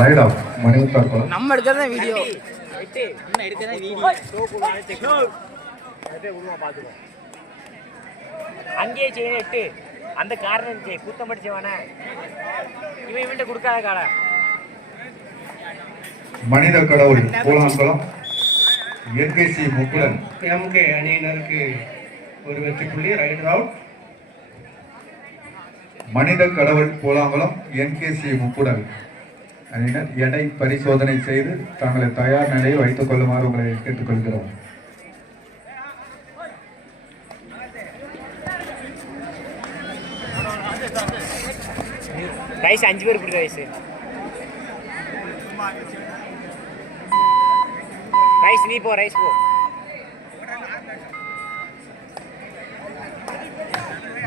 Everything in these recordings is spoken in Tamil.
ரைட் ஆஃப் மணிமுத்தார் குளம். நம்ம எடுக்கிறத வீடியோ அங்கேயே செய்யணும் 8 அந்த காரணம் கூத்தம் படிச்சவன இவன் இவன்ட்ட கொடுக்காத கால மனித கடவுள் பூலாங்குளம் என்கேசி முக்குடன் எம்கே அணியினருக்கு ஒரு வெற்றி புள்ளி. Right out. மனித கடவுள் பூலாங்குளம் என்கேசி முக்குடன் அணியினர் எடை பரிசோதனை செய்து தங்களை தயார் நிலையில் வைத்துக் கொள்ளுமாறு உங்களை கேட்டுக்கொள்கிறோம். ரைஸ் 5 பேர் பிடிக்க ரைஸ் ரைஸ் நீ போ ரைஸ் போ.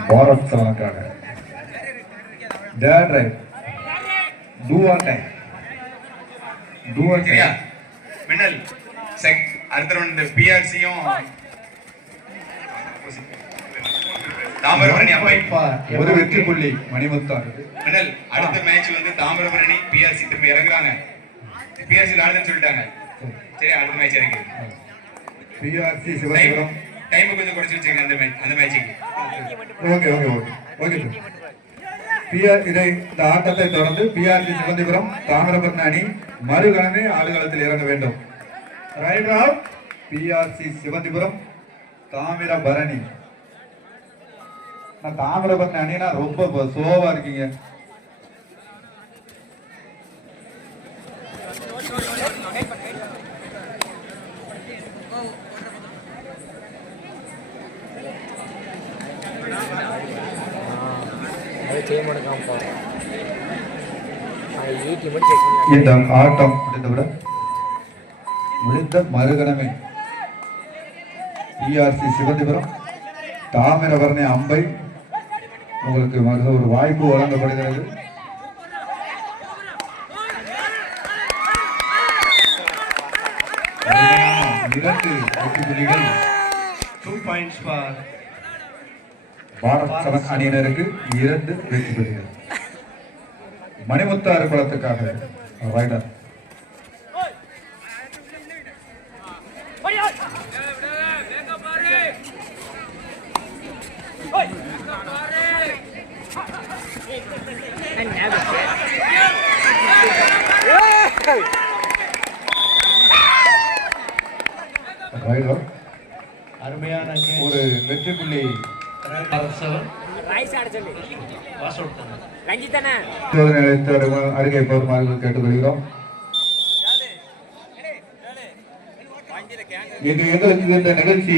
பாரத் சவனுக்காக தேட் ரைட் டூ ஆர் டை மின்னல் அடுத்த ரவுண்ட் பிஆர்சியும் தாமிரபரணி அம்பை ஒரு வெற்றி புள்ளி மணிமுத்தார். மின்னல் அடுத்த மேட்ச் வந்து தாமிரபரணி பிஆர்சி திரும்ப இறங்குறாங்க. பிஆர்சி விளையாடுன்னு சொல்லிட்டாங்க. சரி அடுத்த மேட்ச் இறங்கி பிஆர்சி சிவபுரம் டைம் கொஞ்சம் குறைச்சு வச்சுக்கோங்க அந்த மேட்சுக்கு. ஓகே ஓகே ஓகே ஓகே இந்த ஆட்டத்தை தொடர்ந்து பிஆர்சி சிவந்திபுரம் தாமிரபரணி அணி மறுகணமே ஆடுகளத்தில் இறங்க வேண்டும். Right out. PRC Sivanthipuram Thamirabarani. Thamirabarani அணினா ரொம்ப சோவா இருக்கீங்க. இந்த ஆட்டம் முடிந்த மறுகணமே பிஆர்சி சிவந்திபுரம் தாமிரபரணி அம்பை உங்களுக்கு ஒரு வாய்ப்பு வழங்கப்படுகிறது. இரண்டு வெற்றி புள்ளிகள் 2 points for பாரத் சவன் அணியினருக்கு 2 வெற்றி புள்ளிகள். மணிமுத்தாறு குளத்துக்காக ரைடர் அருமையான ஒரு வெற்றி புள்ளி. அருகே போருமாறு கேட்டுக்கொள்கிறோம். இது எங்களுக்கு இந்த நிகழ்ச்சி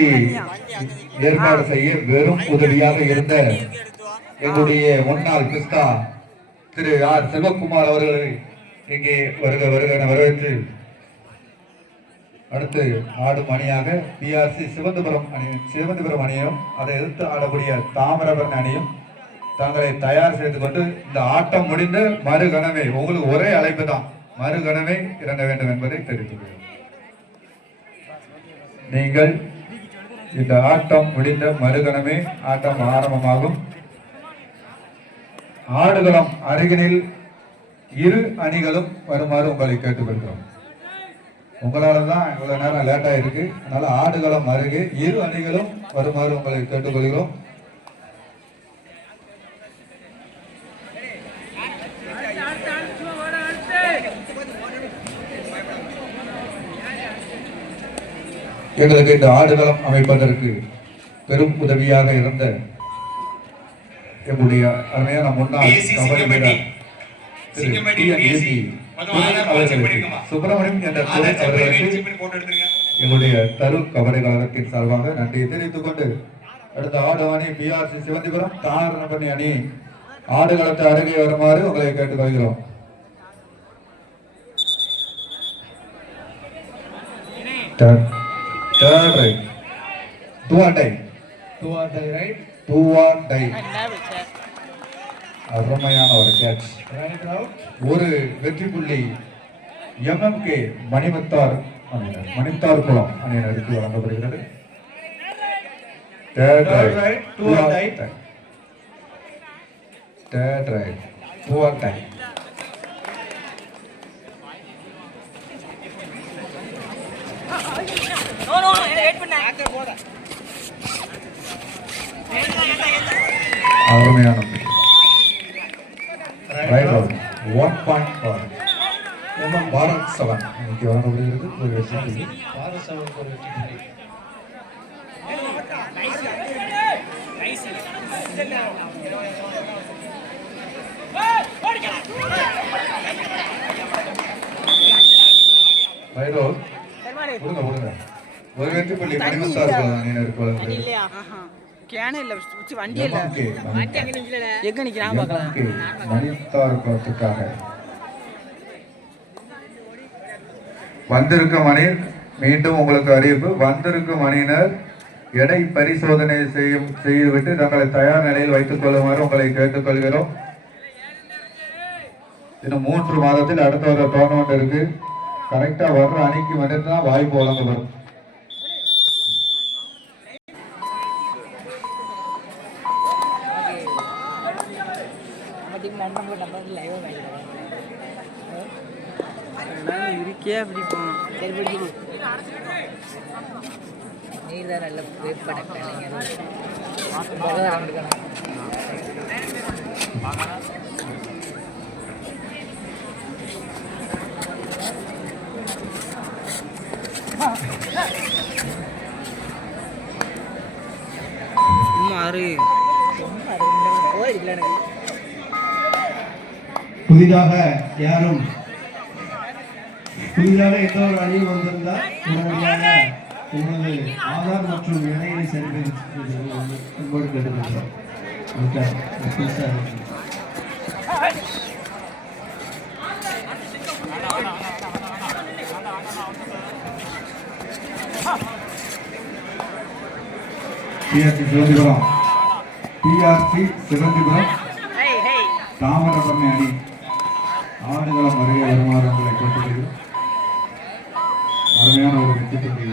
ஏற்பாடு செய்ய வெறும் உதவியாக இருந்த எங்களுடைய முன்னாள் கிறிஸ்தா திரு ஆர் செல்வகுமார் அவர்களை இங்கே வருக வரவேற்று அடுத்து ஆடும் அணியாக பிஆர்சி சிவந்திபுரம் அணியும் அதை எதிர்த்து ஆடக்கூடிய தாமிரபரணி அணியும் தங்களை தயார் செய்து கொண்டு இந்த ஆட்டம் முடிந்த மறுகணமே உங்களுக்கு ஒரே அழைப்பு தான், மறுகணமே இறங்க வேண்டும் என்பதை தெரிவித்துக் கொள்கிறோம். நீங்கள் இந்த ஆட்டம் முடிந்த மறுகணமே ஆட்டம் ஆரம்பமாகும். ஆடுகளம் அருகினில் இரு அணிகளும் வருமாறு உங்களை கேட்டுக்கொள்கிறோம். உங்களால தான் இவ்வளவு நேரம் லேட்டா இருக்கு, அதனால ஆடுகளம் அருகே இரு அணிகளும் வருமாறு உங்களை கேட்டுக்கொள்கிறோம். எங்களுக்கு இந்த ஆடுகளம் அமைப்பதற்கு பெரும் உதவியாக இருந்த எங்களுடைய அருமையான முன்னாள் கபடி வீரர் சுப்பிரமணியம் என்ற அவர்களுக்கு எங்களுடைய தரு கபடி கழகத்தின் சார்பாக நன்றியை தெரிவித்துக் கொண்டு அடுத்த ஆடு அணி பிஆர்சி சிவந்திபுரம் தாமிரபரணி அணி ஆடுகளத்தை அருகே வருமாறு உங்களை கேட்டுக்கொள்கிறோம். Third right. Two or die. Right. Two or die. அருமையான ஒரு கேட்ச். ஒரு வெற்றி புள்ளி எம்எம்கே மணிமுத்தார் குளம் அணியினருக்கு வழங்கப்படுகிறது. Third right. Two or die. Third right. Two or die. அருமையான right out 1 point for Bharat 7 இன்னைக்கு வழங்கப்படுகிறது ஒரு வெற்றி புள்ளி. பாரத் 7 ஒரு வெற்றி புள்ளி. ரைட் அவுட் கொடுங்க ஒரு வெற்றி புள்ளி மணிமுத்தார் அணியினருக்கு வழங்கப்படுகிறது. கேனே இல்ல உச்சி வண்டியே இல்ல எங்க நிக்கிறான் பார்க்கலாம். மணிமுத்தார் குளத்துக்காக வந்திருக்கும் அணியில் மீண்டும் உங்களுக்கு அறிவிப்பு. வந்திருக்கும் அணியினர் எடை பரிசோதனை செய்துவிட்டு தங்களை தயார் நிலையில் வைத்துக் கொள்ளுமாறு உங்களை கேட்டுக்கொள்கிறோம். இன்னும் 3 மாதத்தில் அடுத்த ஒரு டோர்னமெண்ட் இருக்கு. கரெக்டா வர்ற அணிக்கு வந்துட்டு தான் வாய்ப்பு வழங்கப்படும். இருக்கே பிடிப்போம். சரி பிடிச்சிரு. நீர் தான் நல்ல படக்காங்க. புதிதாக எந்த ஒரு அணியும் வந்திருந்தால் உடனடியாக உங்களது ஆதார் மற்றும் இணையை சரிபார்த்து கேட்டுக்கொள்கிறோம். பிஆர்சி சிவந்திபுரம் தாமிரபரணி அணி ஆடுகளம் அருகே வருமாறு உங்களை கேட்டுக்கொள்கிறோம். அருமையான ஒரு வெற்றி புள்ளி.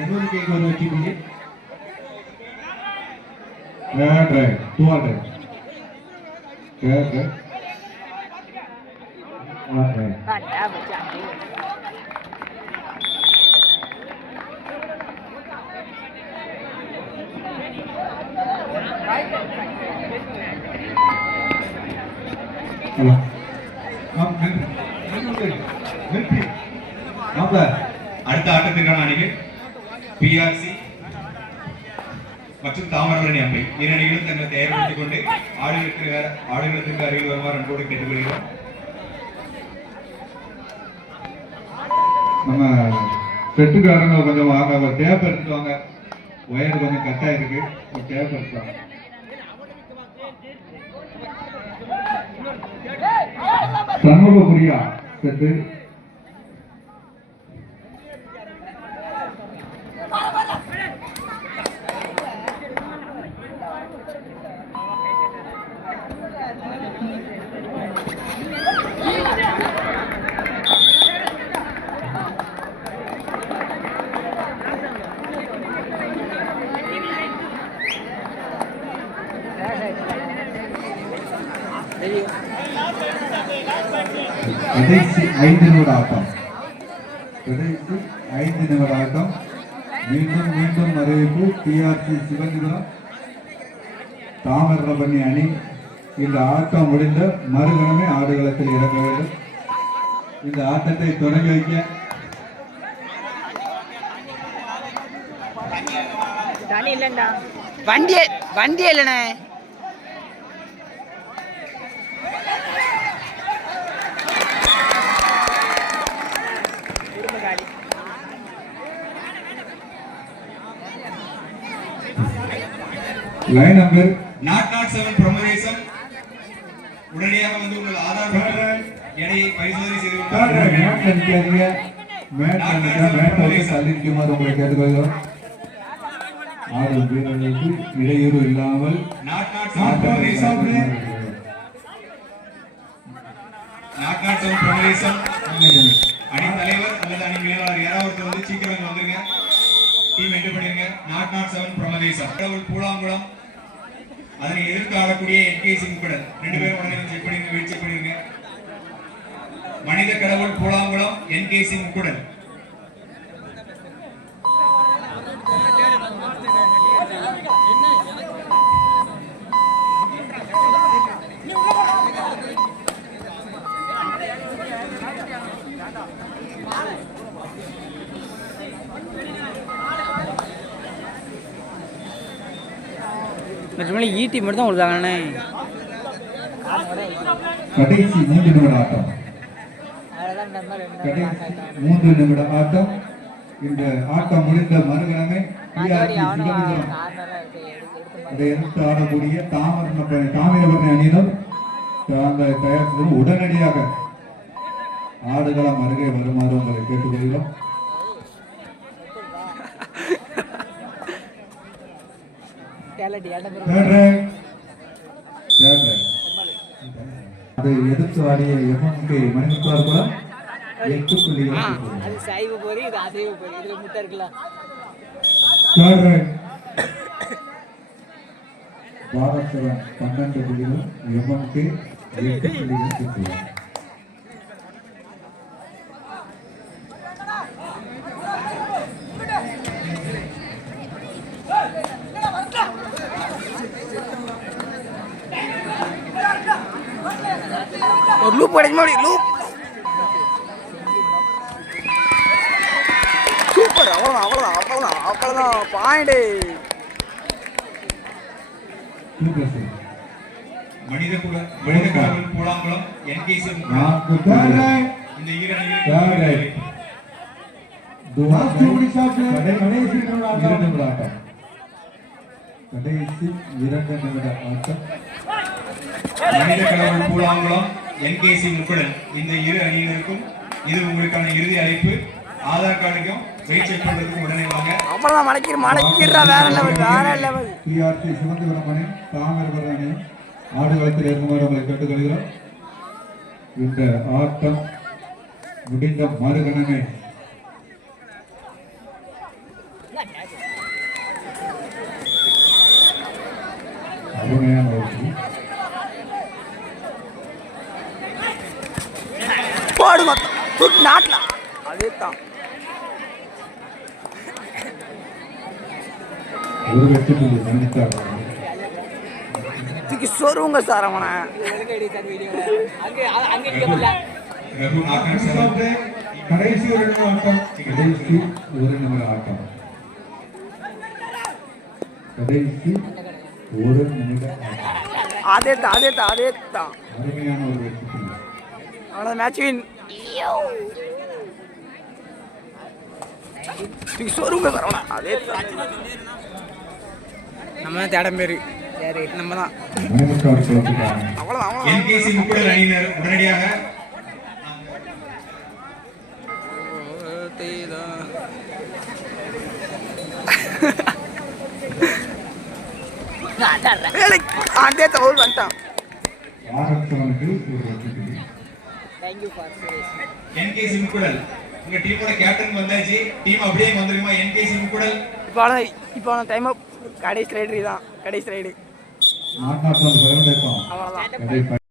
எண்பதுக்கு ஒரு வெற்றி புள்ளி. 200 அடுத்த ஆட்டத்திற்கான அணிகள் பிஆர்சி மற்றும் தாமிரபரணி அம்பை இரு அணிகளும் தங்களை தயார்படுத்திக் கொண்டு ஆடுகளத்திற்கு அருகில் வருமாறு அன்போடு கேட்டுக்கொள்கிறோம். நம்ம செட்டுக்காரங்க கொஞ்சம் வாங்க, டேப் எடுத்துட்டு வாங்க. வயது கொஞ்சம் கட்டா இருக்கு, ஒரு டேப் எடுத்துவாங்க. சண்முகபுரியா செட்டு கடைசி 5 நிமிட ஆட்டம். மீண்டும் அறிவிப்பு. பிஆர்சி சிவந்திபுரம் தாமிரபரணி அணி இந்த ஆட்டம் முடிந்த மறுகணமே ஆடுகளத்தில் இறங்க வேண்டும். இந்த ஆட்டத்தை தொடங்கி வைக்க வண்டியே இல்லண்ணே. லைன் நம்பர் 007 பிரமதேசம் உடனடியாக வந்து உங்கள் ஆதார் மற்றும் எடையை பரிசோதனை செய்து தள்ளிக்குமாறு உங்களை கேட்டுக்கொள்கிறோம். 6 வீரர்களுக்கு இடையூறு இல்லாமல் 007 பிரமதேசம் அணி தலைவர் அல்லது அணி மேலாளர் யாராவது வந்து சீக்கிரம் வந்துருங்க. டீம் என்டர் பண்ணிருங்க. 007 பிரமதேசம் பூலாங்குளம் அதனை எதிர்த்து ஆடக்கூடிய என்கேசி உட்பட 2 பேரும் உடனே செக் பண்ணிருங்க. வெயிட் செக் பண்ணிருங்க. மனித கடவுள் பூலாங்குளம் என்கேசி முக்குடல். நிஜமாலே ஈட்டி மட்டும் தான் கொடுத்தாங்கண்ணே. கடைசி 3 நிமிட ஆட்டம். கடைசி 3 நிமிட ஆட்டம். இந்த ஆட்டம் முடிந்த மறுகணமே PRC சிவந்திபுரம் அதை எடுத்து ஆடக்கூடிய தாமிரபரணி அணியினர் தாங்கள் தயார் செய்து உடனடியாக ஆடுகளம் அருகே வருமாறு உங்களை கேட்டுக்கொள்கிறோம். அதை எதிர்த்து ஆடிய எம்எம்கே மணிமுத்தார் கூட 8 புள்ளிகள். அது சைவ போரி, இது அசைவ போரி. இதுல முட்டை இருக்குல்ல. பாரத் 12 புள்ளிகள், எம்எம்கே 8 புள்ளிகள் பெற்றுள்ளார். ஒரு லூப் கிடைக்குமா? Loop super. அவ்வளோதான் பாயிண்ட். மனித கடவுள் பூலாங்குளம் என்கேசி முக்குடல். இந்த ஈரணியில் கடைசி 2 நிமிட ஆட்டம். மனித கடவுள் பூலாங்குளம் என்கேசி முக்குடல். இந்த இரு அணியினருக்கும் இது உங்களுக்கான இறுதி அழைப்பு. ஆதார் கார்டுக்கும் வெயிட் செக் பண்றதுக்கு உடனே வாங்க. அவ்வளோதான் மடக்கிறா. வேற லெவல். PRC சிவந்திபுரம் அணி தாமிரபரணி அணியும் ஆடுகளத்தில் இருக்குமாறு உங்களை கேட்டுக்கொள்கிறோம். இந்த ஆட்டம் முடிந்த மறுகணமே அருமையான வெற்றி. போடுங்க நாட்டில் அதே தான். ஒரு வெற்றி புள்ளி மணித்தார். தூக்கி சொருவுங்க சார் அவனை. ரகு நாகன் சார் கடைசி 1 நிமிட ஆட்டம். கடைசி 1 நிமிட ஆட்டம். கடைசி 1 நிமிட ஆட்டம். அதே தான். அருமையான ஒரு வெற்றி புள்ளி. அவ்வளோதான் மேட்ச் வின். தூக்கி சொருவுங்க சார் அவனை. அதே தான். நம்ம தான் தேடம் பேரு. நம்ம தான். அவ்வளோதான். என்கேசி முக்குடல் அணியினர் உடனடியாக அதே தகவல் வந்துட்டான். என்கேசி முக்குடல் உங்க டீமோட கேப்டன் வந்தாச்சு. டீம் அப்படியே வந்துருமா? என்கேசி முக்குடல் இப்போ டைம் கடைசி ரைடு தான். கடைசி ரைடு அவ்வளோதான்.